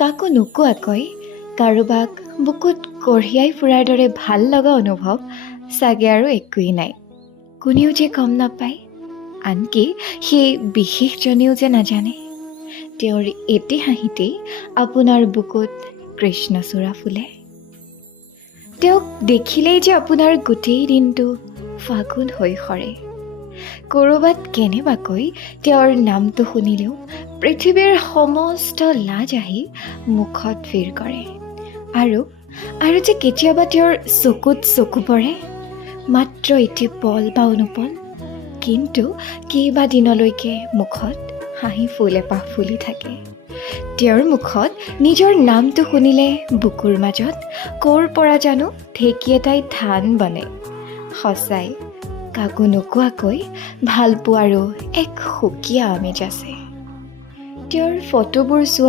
কাকো নোকোৱাকৈ কাৰোবাক বুকুত কঢ়িয়াই ফুৰাৰ দৰে ভাল লগা অনুভৱ চাগে আৰু একোৱেই নাই। কোনেও যে গম নাপায়, আনকি সেই বিশেষজনেও যে নাজানে তেওঁৰ এটি হাঁহিতেই আপোনাৰ বুকুত কৃষ্ণচূড়া ফুলে। তেওঁক দেখিলেই যে আপোনাৰ গোটেই দিনটো ফাগুন হৈ সৰে। ক'ৰবাত কেনেবাকৈ তেওঁৰ নামটো শুনিলেও পৃথিৱীৰ সমস্ত লাজ আহি মুখত ভিৰ কৰে। আৰু যে কেতিয়াবা তেওঁৰ চকুত চকু পৰে, মাত্ৰ এটি পল বা অনুপল, কিন্তু কেইবাদিনলৈকে মুখত হাঁহি ফুল এপাহ ফুলি থাকে। তেওঁৰ মুখত নিজৰ নামটো শুনিলে বুকুৰ মাজত ক'ৰ পৰা জানো ঢেঁকী এটাই ধান বনে। সঁচাই কাকো নোকোৱাকৈ ভাল পোৱাৰো এক সুকীয়া আমেজ আছে। তেওঁৰ ফটোবোৰ চোৱা